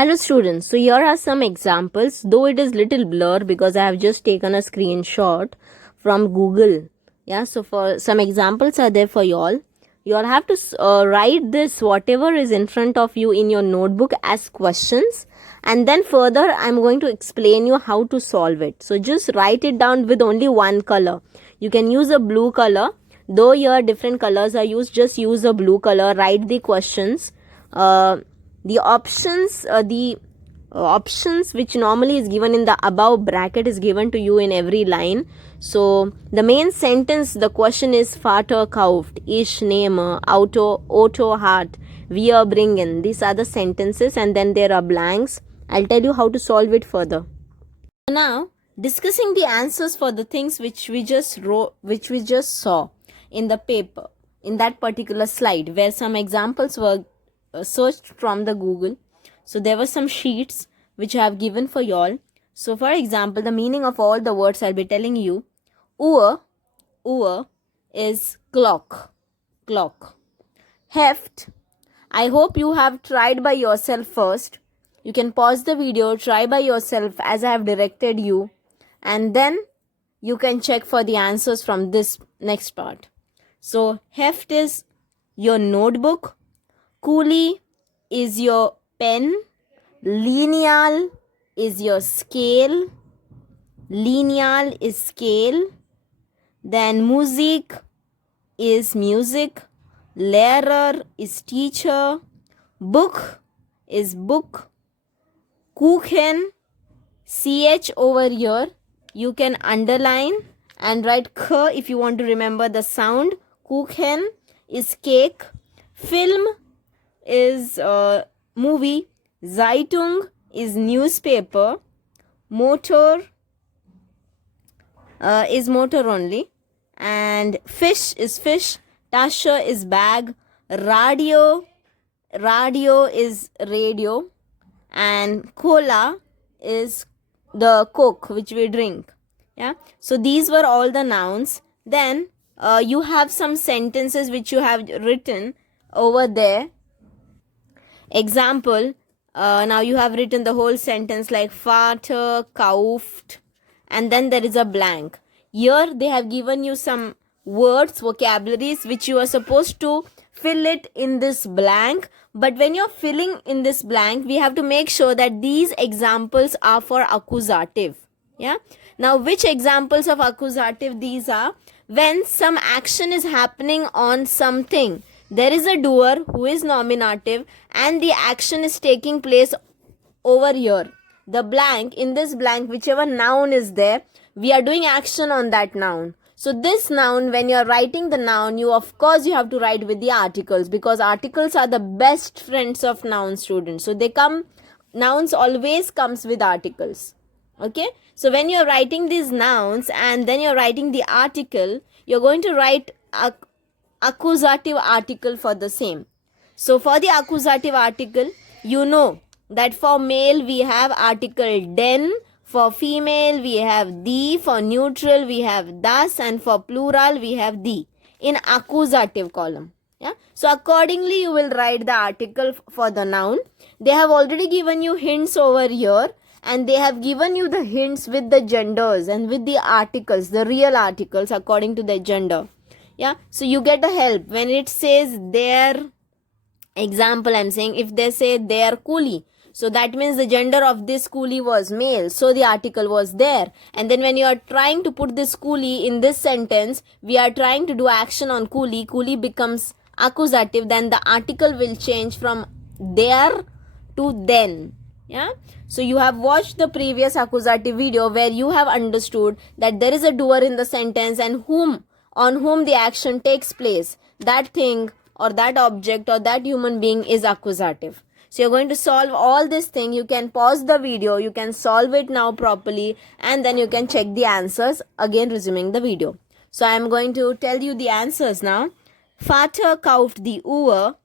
Hello students, so here are some examples, though it is little blur because I have just taken a screenshot from Google. Yeah, so for some examples are there for y'all. You all have to write this whatever is in front of you in your notebook as questions, and then further I'm going to explain you how to solve it. So just write it down with only one color. You can use a blue color, though here different colors are used, just use a blue color, write the questions. The options which normally is given in the above bracket is given to you in every line. So the main sentence, the question is Vater kauft, ich nehme, Auto hat, wir bringen. These are the sentences, and then there are blanks. I'll tell you how to solve it further. Now, discussing the answers for the things which we just saw in the paper, in that particular slide, where some examples were searched from the Google. So there were some sheets which I have given for y'all. So for example, the meaning of all the words I'll be telling you. Uhr is clock. Heft, I hope you have tried by yourself first. You can pause the video, try by yourself as I have directed you, and then you can check for the answers from this next part. So heft is your notebook. Kuli is your pen. Lineal is your scale. Lineal is scale. Then Musik is music. Lehrer is teacher. Book is book. Kuchen, CH over here, you can underline and write K if you want to remember the sound. Kuchen is cake. Film is movie. Zeitung is newspaper. Motor is motor only. And fish is fish. Tasche is bag. Radio is radio. And cola is the coke which we drink. Yeah, so these were all the nouns. Then you have some sentences which you have written over there. Example, now you have written the whole sentence like Vater kauft, and then there is a blank. Here they have given you some words, vocabularies which you are supposed to fill it in this blank. But when you're filling in this blank, we have to make sure that these examples are for accusative. Yeah. Now, which examples of accusative these are? When some action is happening on something, there is a doer who is nominative and the action is taking place over here. The blank, in this blank, whichever noun is there, we are doing action on that noun. So this noun, when you are writing the noun, you of course you have to write with the articles, because articles are the best friends of noun, students. So nouns always comes with articles. Okay. So when you are writing these nouns and then you are writing the article, you are going to write accusative article for the same. So for the accusative article, you know that for male we have article den. For female, we have thee. For neutral, we have thus. And for plural, we have thee in accusative column. Yeah. So accordingly, you will write the article for the noun. They have already given you hints over here. And they have given you the hints with the genders and with the articles, the real articles according to the gender. Yeah. So you get the help. When it says their, example I'm saying, if they say their coolie, so that means the gender of this coolie was male. So the article was there. And then when you are trying to put this coolie in this sentence, we are trying to do action on coolie. Coolie becomes accusative. Then the article will change from there to then. Yeah. So you have watched the previous accusative video where you have understood that there is a doer in the sentence and on whom the action takes place. That thing or that object or that human being is accusative. So you're going to solve all this thing. You can pause the video. You can solve it now properly. And then you can check the answers. Again, resuming the video. So I'm going to tell you the answers now. Vater kauft die Uhr.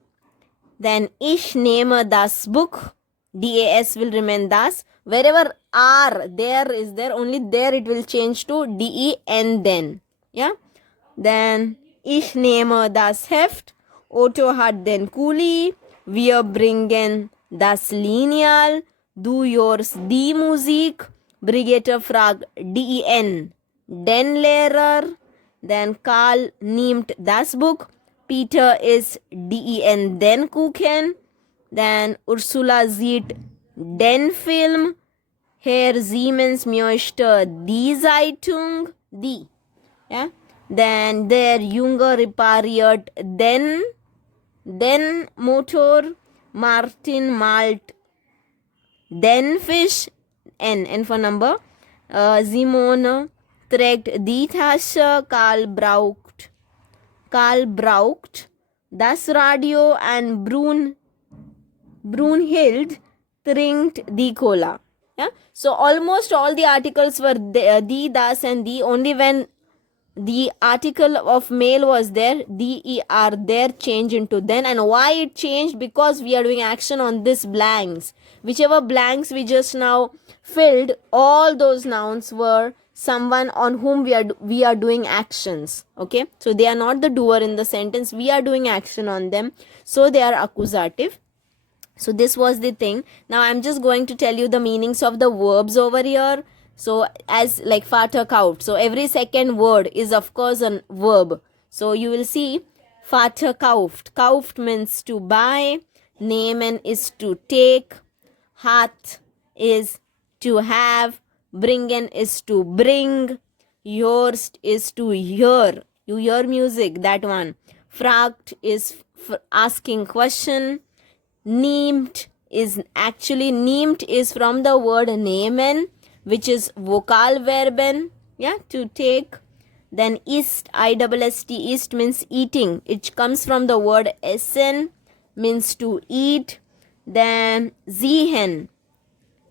Then ich nehme das Buch. DAS will remain das. Wherever R there is there, only there it will change to DEN then. Yeah. Then ich nehme das Heft. Otto hat den Kuli. Wir bringen das Lineal, du yours die Musik, Brigitte fragt den, den Lehrer, then Karl nimmt das Buch, Peter ist den Kuchen, then Ursula sieht den Film, Herr Siemens möchte die Zeitung, die. Yeah? Then der Junge repariert den Motor, Martin malt den Fisch, N for number, Simone trägt die Tasche, Karl braucht das Radio, and Brunhild trinkt die Cola. Yeah? So almost all the articles were die, das and the. Only when the article of male was there, the are there changed into then. And why it changed? Because we are doing action on this blanks. Whichever blanks we just now filled, all those nouns were someone on whom we are doing actions. Okay, so they are not the doer in the sentence, we are doing action on them, so they are accusative. So this was the thing. Now I'm just going to tell you the meanings of the verbs over here. So as like Vater kauft, so every second word is of course a verb. So you will see Vater kauft means to buy, nehmen is to take, hat is to have, bringen is to bring, hörst is to hear, you hear music, that one. Fragt is asking question. Nimmt is from the word nehmen, which is Vokalverben, yeah, to take. Then ist, ist means eating. It comes from the word essen, means to eat. Then sehen,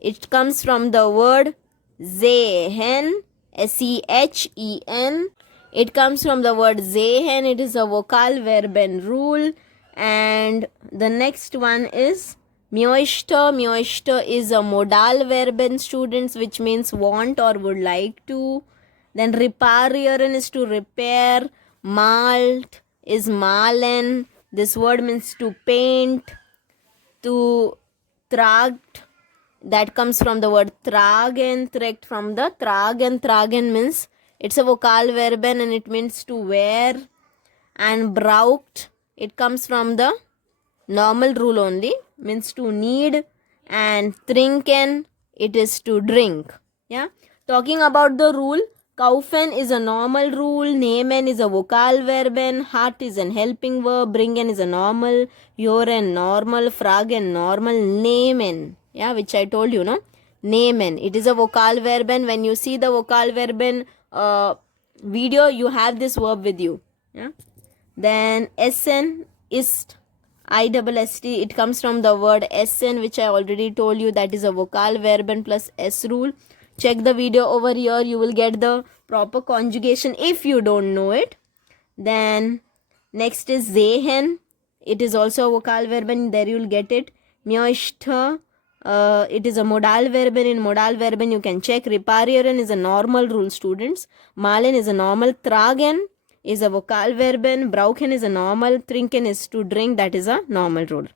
it comes from the word sehen, sehen. It comes from the word sehen. It is a Vokalverben rule. And the next one is möchte is a Modalverben, students, which means want or would like to. Then reparieren is to repair, malt is malen, this word means to paint. To tragt, that comes from the word tragen, trekt from the tragen means it's a Vokalverben and it means to wear. And braucht, it comes from the normal rule only, means to need. And trinken, it is to drink. Yeah, talking about the rule, kaufen is a normal rule, nehmen is a Vokalverben, hat is an helping verb, bringen is a normal, hören normal, fragen normal, nehmen, yeah, which I told you, no, nehmen, it is a Vokalverben. When you see the Vokalverben video, you have this verb with you. Yeah. Then essen, ist, ist, it comes from the word essen, which I already told you, that is a Vokalverben plus s rule. Check the video over here, you will get the proper conjugation if you don't know it. Then next is sehen, it is also a Vokalverben, there you will get it. Möchte, it is a Modalverben. In Modalverben you can check. Reparieren is a normal rule, students. Malen is a normal. Tragen is a Vokalverben. Brauchen is a normal. Trinken is to drink, that is a normal rule.